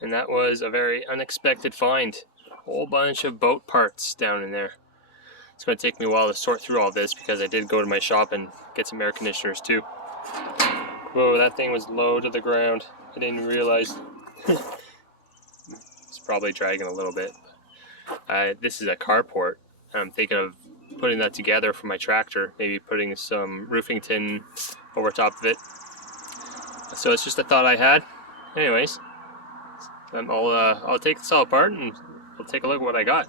And that was a very unexpected find. A whole bunch of boat parts down in there. It's going to take me a while to sort through all this because I did go to my shop and get some air conditioners too. Whoa, that thing was low to the ground. I didn't realize. It's probably dragging a little bit. This is a carport. I'm thinking of putting that together for my tractor, maybe putting some roofing tin over top of it. So it's just a thought I had. Anyways, I'll take this all apart and we'll take a look at what I got.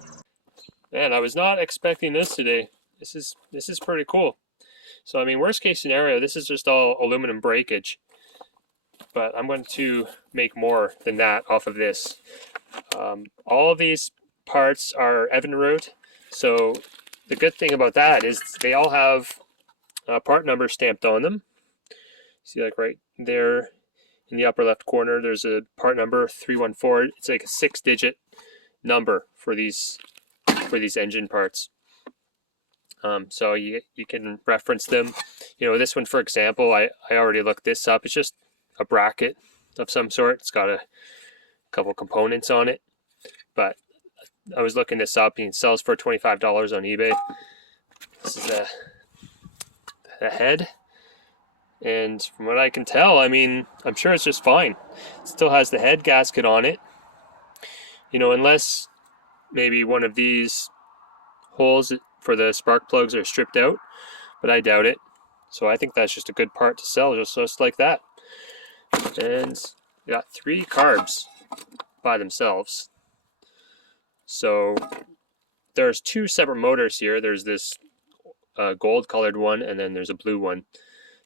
Man, I was not expecting this today. This is pretty cool. So I mean, worst case scenario, this is just all aluminum breakage, but I'm going to make more than that off of this. All of these parts are Evinrude, so the good thing about that is they all have a part number stamped on them. See, like right there in the upper left corner, there's a part number 314. It's like a 6-digit number for these engine parts. So you can reference them. You know, this one, for example, I already looked this up. It's just a bracket of some sort. It's got a couple components on it, but I was looking this up and it sells for $25 on eBay. This is the head, and from what I can tell, I mean, I'm sure it's just fine. It still has the head gasket on it. You know, unless maybe one of these holes for the spark plugs are stripped out, but I doubt it. So I think that's just a good part to sell, just like that. And you got 3 carbs by themselves. So there's 2 separate motors here. There's this gold colored one, and then there's a blue one.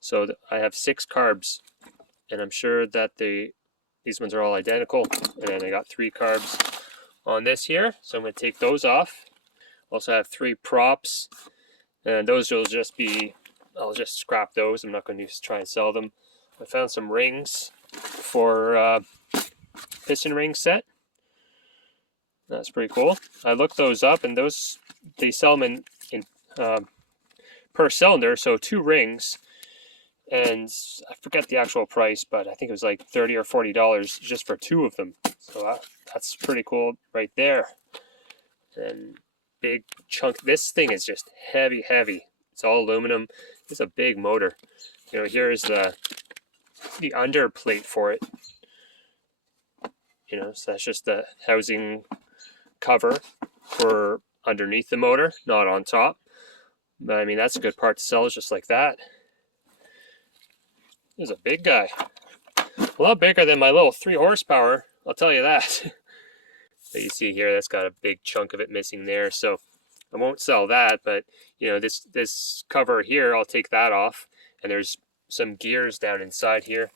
So I have 6 carbs, and I'm sure that these ones are all identical. And then I got 3 carbs on this here, so I'm going to take those off. Also have 3 props, and those will just be, I'll just scrap those. I'm not going to try and sell them. I found some rings for piston ring set. That's pretty cool. I looked those up, and they sell them in per cylinder, so 2 rings, and I forget the actual price, but I think it was like $30 or $40 just for 2 of them. So that's pretty cool right there. And big chunk. This thing is just heavy. It's all aluminum. It's a big motor. You know, here's the under plate for it. You know, so that's just the housing cover for underneath the motor, not on top. But I mean, that's a good part to sell, just like that. This is a big guy. A lot bigger than my little 3 horsepower, I'll tell you that. But you see here, that's got a big chunk of it missing there. So I won't sell that, but you know, this cover here, I'll take that off. And there's some gears down inside here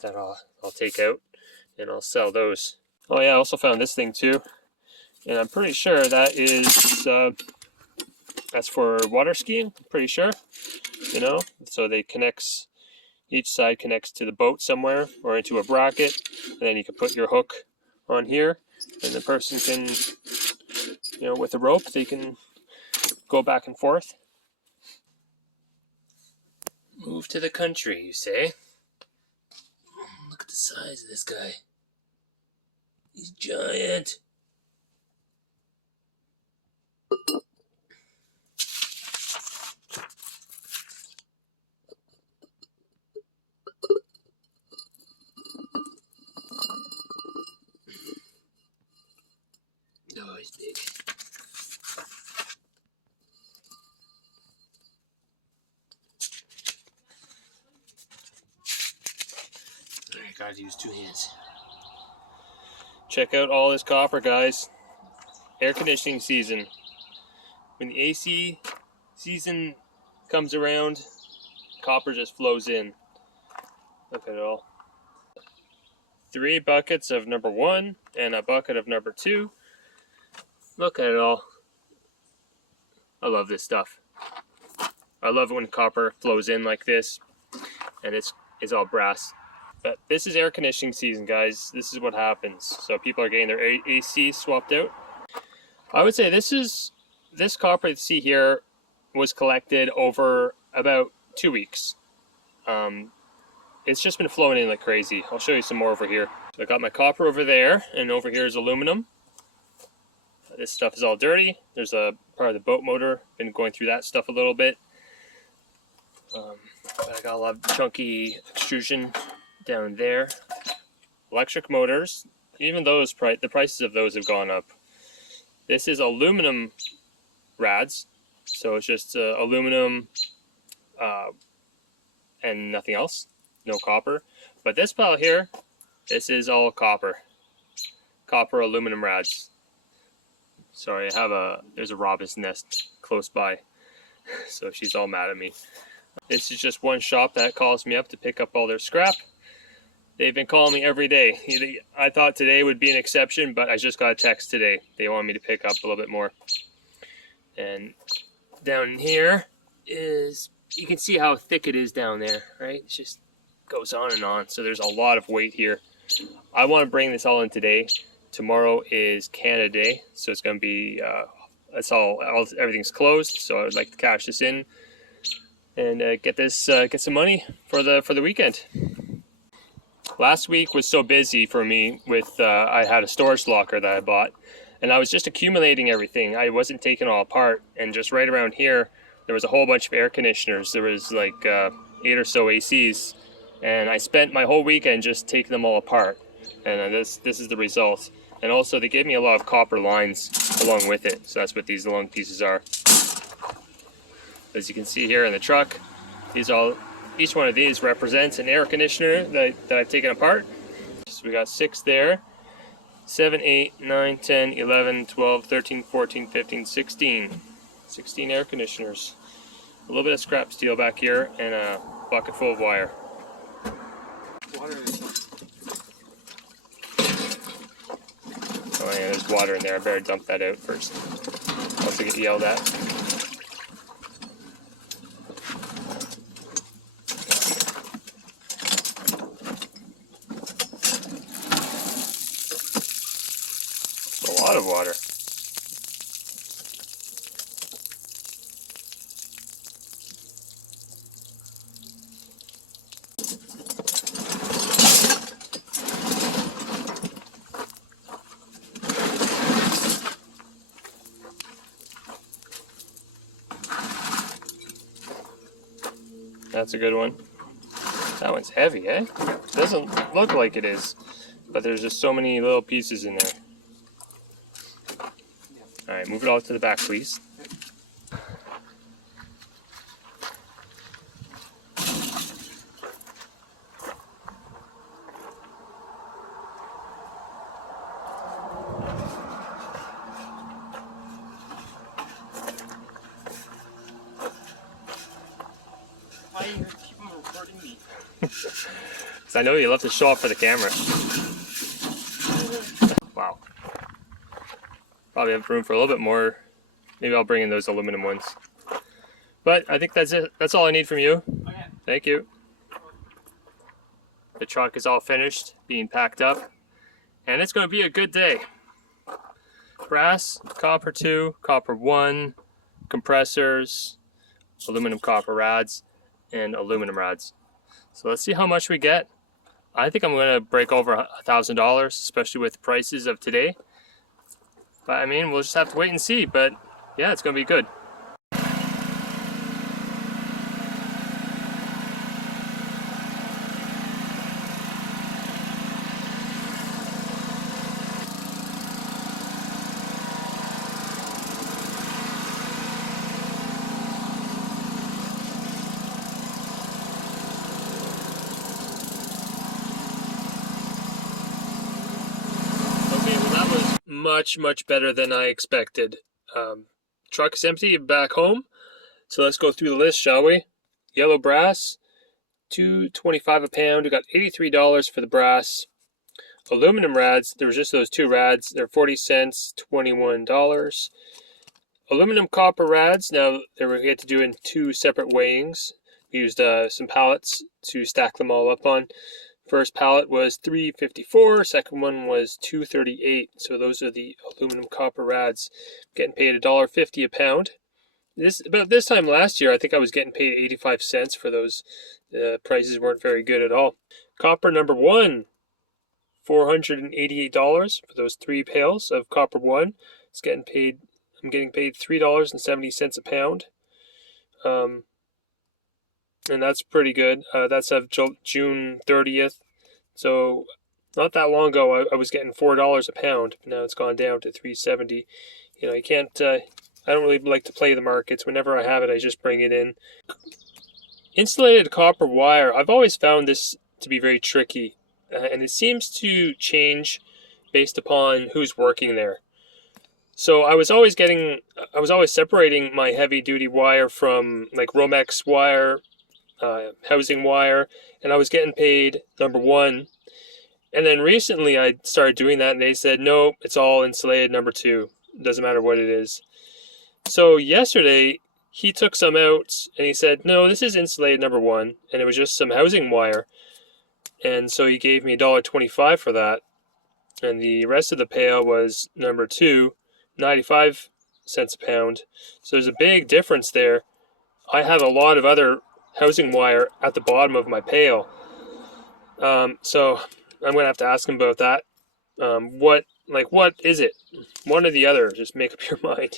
that I'll take out, and I'll sell those. Oh yeah, I also found this thing too. And I'm pretty sure that is, that's for water skiing, I'm pretty sure. You know, so each side connects to the boat somewhere or into a bracket, and then you can put your hook on here, and the person can, you know, with a rope, they can go back and forth. Move to the country, you say? Look at the size of this guy. He's giant. Oh, he's big. I gotta use 2 hands. Check out all this copper, guys. Air conditioning season. When the AC season comes around, copper just flows in. Look at it all. 3 buckets of number 1 and a bucket of number 2. Look at it all. I love this stuff. I love when copper flows in like this, and it's all brass. But this is air conditioning season, guys. This is what happens. So people are getting their AC swapped out. I would say this copper you see here was collected over about 2 weeks. It's just been flowing in like crazy. I'll show you some more over here. So I got my copper over there, and over here is aluminum. This stuff is all dirty. There's a part of the boat motor. Been going through that stuff a little bit. But I got a lot of chunky extrusion down there. Electric motors, even those the prices of those have gone up. This is aluminum rads, so it's just aluminum and nothing else, no copper. But this pile here, this is all copper aluminum rads. Sorry, there's a robin's nest close by, so she's all mad at me. This is just one shop that calls me up to pick up all their scrap. They've been calling me every day. I thought today would be an exception, but I just got a text today. They want me to pick up a little bit more. And down here is, you can see how thick it is down there, right? It just goes on and on. So there's a lot of weight here. I want to bring this all in today. Tomorrow is Canada Day, so it's going to be, everything's closed. So I'd like to cash this in and get some money for the weekend. Last week was so busy for me with, I had a storage locker that I bought, and I was just accumulating everything. I wasn't taking it all apart, and just right around here, there was a whole bunch of air conditioners. There was like 8 or so ACs, and I spent my whole weekend just taking them all apart, and this is the result. And also they gave me a lot of copper lines along with it, so that's what these long pieces are. As you can see here in the truck, each one of these represents an air conditioner that I've taken apart. So we got 6 there, 7, 8, 9, 10, 11, 12, 13, 14, 15, 16. 16 air conditioners. A little bit of scrap steel back here and a bucket full of wire. Oh yeah, there's water in there. I better dump that out first. Else I get yelled at. A lot of water. That's a good one. That one's heavy, eh? Doesn't look like it is, but there's just so many little pieces in there. Alright, move it all to the back, please. Why do you keep on recording me? Because I know you love to show off for the camera. Wow. Probably have room for a little bit more. Maybe I'll bring in those aluminum ones. But I think that's it. That's all I need from you. Okay. Thank you. The truck is all finished, being packed up. And it's going to be a good day. Brass, copper 2, copper 1, compressors, aluminum copper rods, and aluminum rods. So let's see how much we get. I think I'm going to break over $1,000, especially with the prices of today. But I mean, we'll just have to wait and see. But yeah, it's going to be good. Much better than I expected. Truck is empty, back home. So let's go through the list, shall we? Yellow brass, $2.25 a pound. We got $83 for the brass. Aluminum rads, there was just those 2 rads. They're 40 cents, $21. Aluminum copper rads, now we had to do in 2 separate weighings. We used some pallets to stack them all up on. First pallet was $3.54, second one was $2.38. So those are the aluminum copper rads. Getting paid $1.50 a pound. About this time last year, I think I was getting paid 85 cents for those. The prices weren't very good at all. Copper number 1, $488 for those 3 pails of copper 1. It's getting paid. I'm getting paid $3.70 a pound, and that's pretty good. That's of June 30th. So not that long ago, I was getting $4 a pound. Now it's gone down to $3.70. You know, you can't. I don't really like to play the markets. Whenever I have it, I just bring it in. Insulated copper wire. I've always found this to be very tricky, and it seems to change based upon who's working there. So I was always separating my heavy duty wire from like Romex wire, housing wire, and I was getting paid number 1. And then recently I started doing that, and they said, no, it's all insulated number 2. It doesn't matter what it is. So yesterday he took some out and he said, no, this is insulated number 1, and it was just some housing wire. And so he gave me $1.25 for that. And the rest of the pail was number 2, 95 cents a pound. So there's a big difference there. I had a lot of other housing wire at the bottom of my pail. So I'm going to have to ask him about that. What is it? One or the other. Just make up your mind.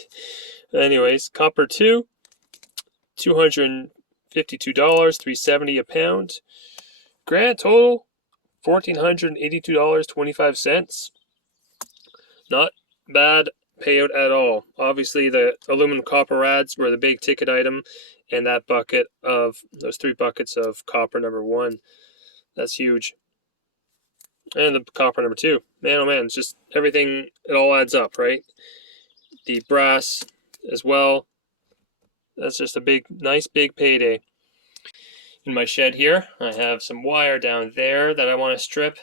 Anyways, copper 2, $252, $3.70 a pound. Grand total, $1,482.25. Not bad payout at all. Obviously, the aluminum copper rads were the big ticket item, and that bucket of those 3 buckets of copper number 1. That's huge. And the copper number 2. Man, oh man, it's just everything, it all adds up, right? The brass as well. That's just a nice big payday. In my shed here, I have some wire down there that I want to strip.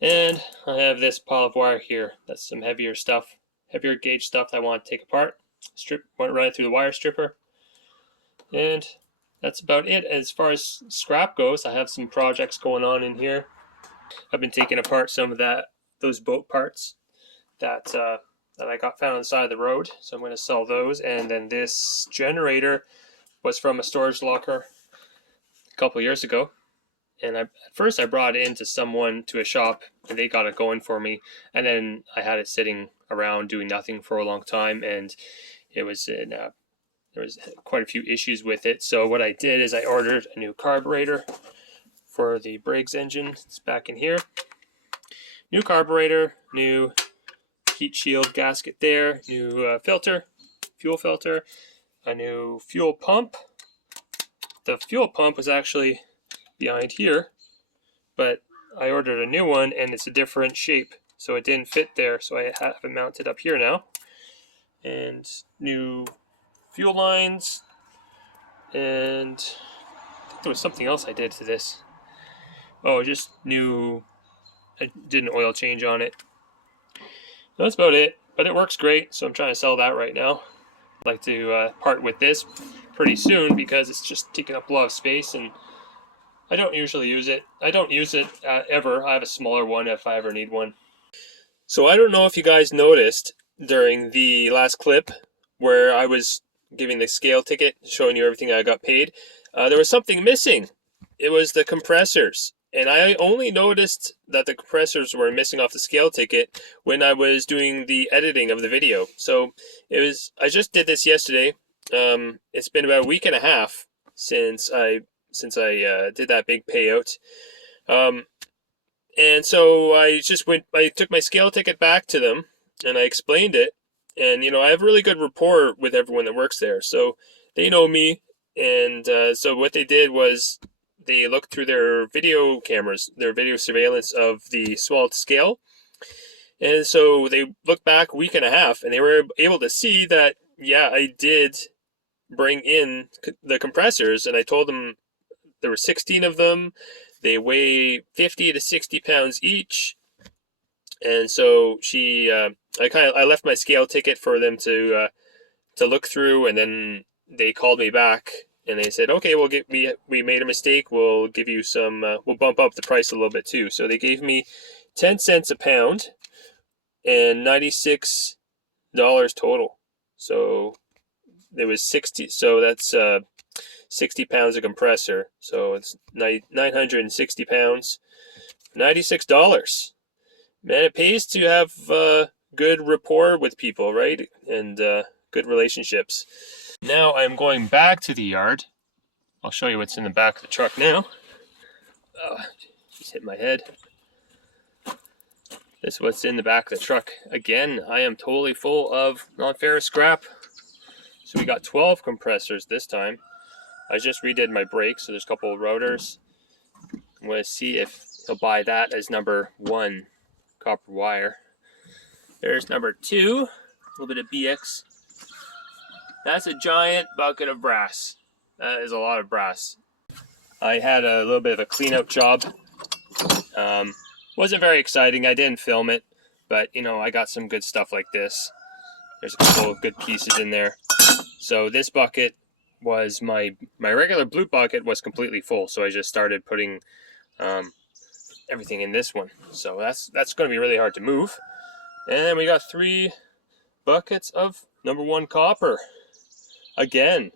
And I have this pile of wire here. That's some heavier gauge stuff that I want to take apart. Run it through the wire stripper. And that's about it. As far as scrap goes, I have some projects going on in here. I've been taking apart some of those boat parts that I found on the side of the road. So I'm going to sell those. And then this generator was from a storage locker a couple years ago. And at first I brought it into a shop, and they got it going for me. And then I had it sitting around doing nothing for a long time, and there was quite a few issues with it. So what I did is I ordered a new carburetor for the Briggs engine. It's back in here. New carburetor, new heat shield gasket there, new fuel filter, a new fuel pump. The fuel pump was actually behind here, but I ordered a new one and it's a different shape, so it didn't fit there, so I have it mounted up here now. And new fuel lines, and I think there was something else I did to this. Oh, just new, I did an oil change on it. That's about it, but it works great, so I'm trying to sell that right now. I'd like to part with this pretty soon because it's just taking up a lot of space, and I don't usually use it. I don't use it ever. I have a smaller one if I ever need one. So I don't know if you guys noticed during the last clip where I was giving the scale ticket, showing you everything I got paid, there was something missing. It was the compressors. And I only noticed that the compressors were missing off the scale ticket when I was doing the editing of the video. So I just did this yesterday. It's been about a week and a half since I did that big payout. And so I took my scale ticket back to them and I explained it. And, I have really good rapport with everyone that works there. So they know me. And so what they did was they looked through their video cameras, their video surveillance of the swallowed scale. And so they looked back a week and a half and they were able to see that, yeah, I did bring in the compressors, and I told them there were 16 of them. They weigh 50 to 60 pounds each. And so I left my scale ticket for them to look through, and then they called me back and they said, okay, we made a mistake. We'll give you some, we'll bump up the price a little bit too. So they gave me 10 cents a pound and $96 total. So there was 60. So that's 60 pounds of compressor. So it's 960 pounds $96. Man, it pays to have good rapport with people, right? And good relationships. Now I'm going back to the yard. I'll show you what's in the back of the truck now. Just hit my head. This is what's in the back of the truck. Again, I am totally full of non-ferrous scrap. So we got 12 compressors this time. I just redid my brakes, so there's a couple of rotors. I'm going to see if he'll buy that as number 1 copper wire. There's number 2, a little bit of BX. That's a giant bucket of brass. That is a lot of brass. I had a little bit of a clean out job. Wasn't very exciting. I didn't film it, but you know, I got some good stuff like this. There's a couple of good pieces in there. So this bucket was my regular blue bucket was completely full, so I just started putting everything in this one. So that's going to be really hard to move. And then we got 3 buckets of number 1 copper. Again,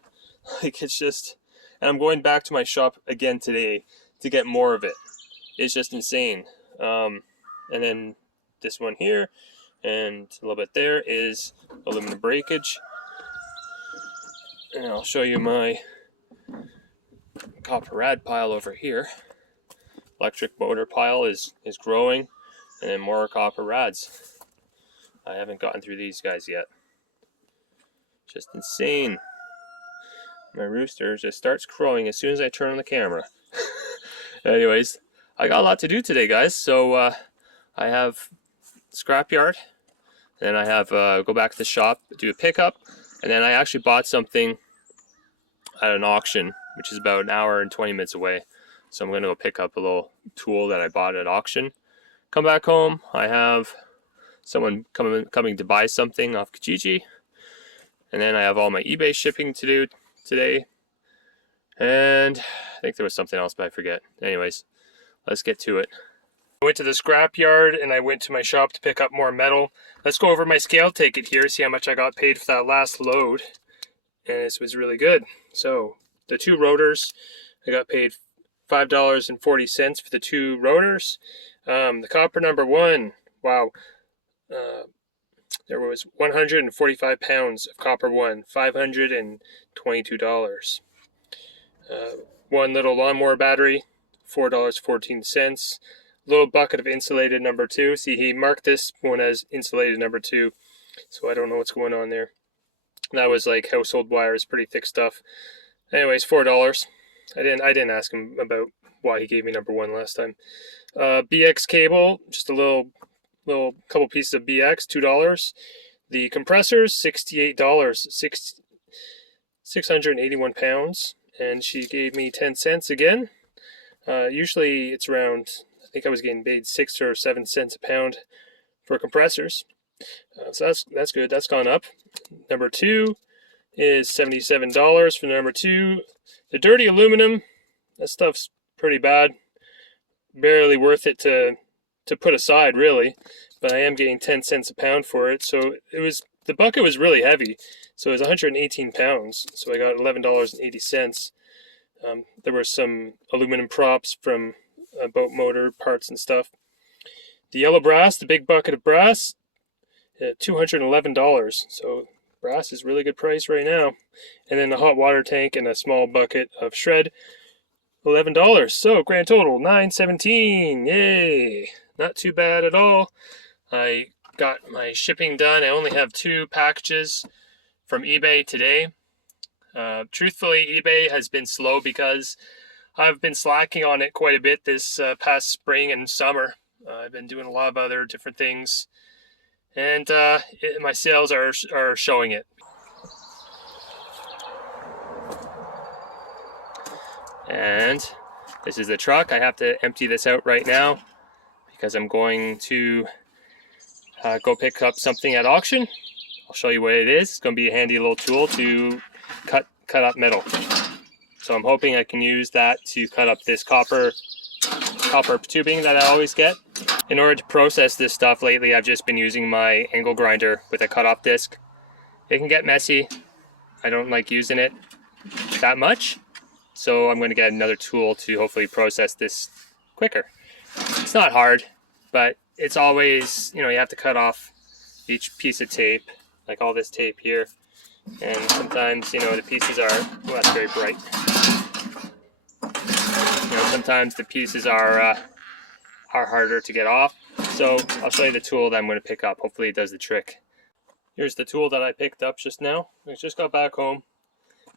like it's just, and I'm going back to my shop again today to get more of it. It's just insane. And then this one here and a little bit there is aluminum breakage. And I'll show you my copper rad pile over here. Electric motor pile is growing, and then more copper rads. I haven't gotten through these guys yet. Just insane. My rooster just starts crowing as soon as I turn on the camera. Anyways, I got a lot to do today, guys. So I have scrapyard, then I have go back to the shop, do a pickup, and then I actually bought something at an auction, which is about an hour and 20 minutes away. So I'm going to go pick up a little tool that I bought at auction. Come back home, I have someone coming to buy something off Kijiji, and then I have all my eBay shipping to do today, and I think there was something else, but I forget. Anyways, let's get to it. I went to the scrapyard and I went to my shop to pick up more metal. Let's go over my scale ticket here, see how much I got paid for that last load. And this was really good. So the 2 rotors, I got paid $5.40 for the 2 rotors. The copper number 1, wow. There was 145 pounds of copper 1, $522. 1 little lawnmower battery, $4.14. Little bucket of insulated number 2. See, he marked this one as insulated number 2, so I don't know what's going on there. That was like household wires, pretty thick stuff. Anyways, $4. I didn't ask him about why he gave me number 1 last time. BX cable, just a little couple pieces of BX, $2. The compressors, $68, 681 pounds, and she gave me 10 cents again. Usually it's around, I think I was getting paid 6 or 7 cents a pound for compressors. So that's good. That's gone up. Number 2 is $77 for number 2. The dirty aluminum, that stuff's pretty bad. Barely worth it to put aside, really. But I am getting 10 cents a pound for it. So the bucket was really heavy. So it was 118 pounds. So I got $11.80. There were some aluminum props from boat motor parts and stuff. The yellow brass, the big bucket of brass, $211. So brass is really good price right now. And then the hot water tank and a small bucket of shred, $11. So grand total $9.17. Yay! Not too bad at all. I got my shipping done. I only have 2 packages from eBay today. Truthfully, eBay has been slow because I've been slacking on it quite a bit this past spring and summer. I've been doing a lot of other different things, and my sales are showing it. And this is the truck. I have to empty this out right now because I'm going to go pick up something at auction. I'll show you what it is. It's going to be a handy little tool to cut up metal. So I'm hoping I can use that to cut up this copper tubing that I always get. In order to process this stuff lately, I've just been using my angle grinder with a cut-off disc. It can get messy. I don't like using it that much. So I'm going to get another tool to hopefully process this quicker. It's not hard, but it's always, you have to cut off each piece of tape, like all this tape here. And sometimes, the pieces are, well, that's very bright. Sometimes the pieces are harder to get off. So I'll show you the tool that I'm going to pick up. Hopefully it does the trick. Here's the tool that I picked up just now. I just got back home.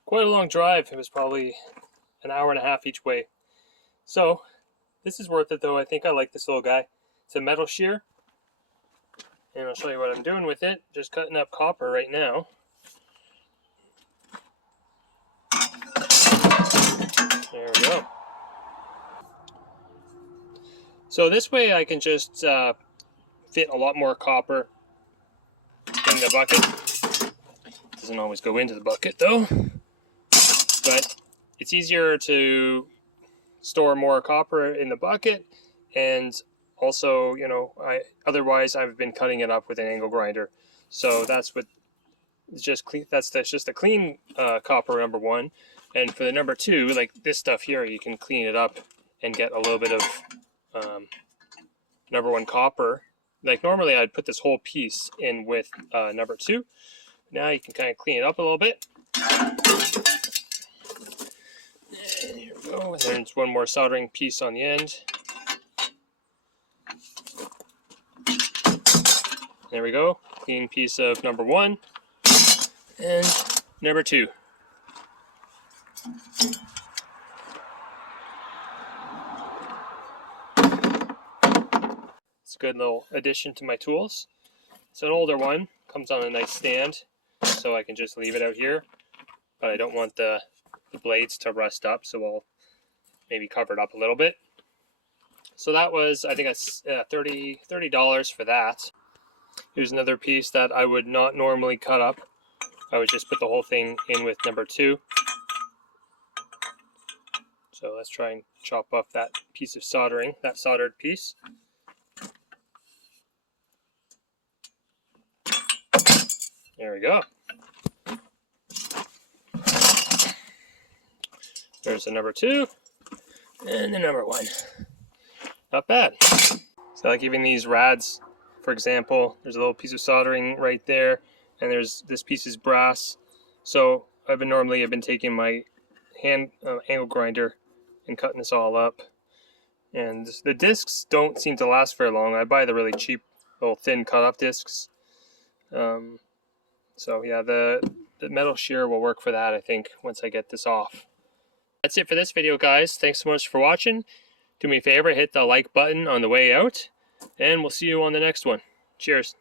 Quite a long drive. It was probably an hour and a half each way. So this is worth it though. I think I like this little guy. It's a metal shear. And I'll show you what I'm doing with it. Just cutting up copper right now. There we go. So this way I can just fit a lot more copper in the bucket. Doesn't always go into the bucket though. But it's easier to store more copper in the bucket, and also, otherwise I've been cutting it up with an angle grinder. So that's what just clean. That's just a clean copper number one. And for the number two, like this stuff here, you can clean it up and get a little bit of number one copper. Like normally I'd put this whole piece in with number two. Now you can kind of clean it up a little bit. And here we go. And there's one more soldering piece on the end. There we go. Clean piece of number one and number two. It's a good little addition to my tools. It's an older one, comes on a nice stand, so I can just leave it out here. But I don't want the blades to rust up, so I'll maybe cover it up a little bit. So that was, I think that's $30 for that. Here's another piece that I would not normally cut up. I would just put the whole thing in with number two. So let's try and chop off that piece of soldering, that soldered piece. There we go. There's the number two and the number one. Not bad. So like even these rads, for example, there's a little piece of soldering right there, and there's this piece is brass. So I've been taking my hand angle grinder and cutting this all up. And the discs don't seem to last very long. I buy the really cheap little thin cut-off discs. So yeah, the metal shear will work for that, I think, once I get this off. That's it for this video, guys. Thanks so much for watching. Do me a favor, hit the like button on the way out, and we'll see you on the next one. Cheers.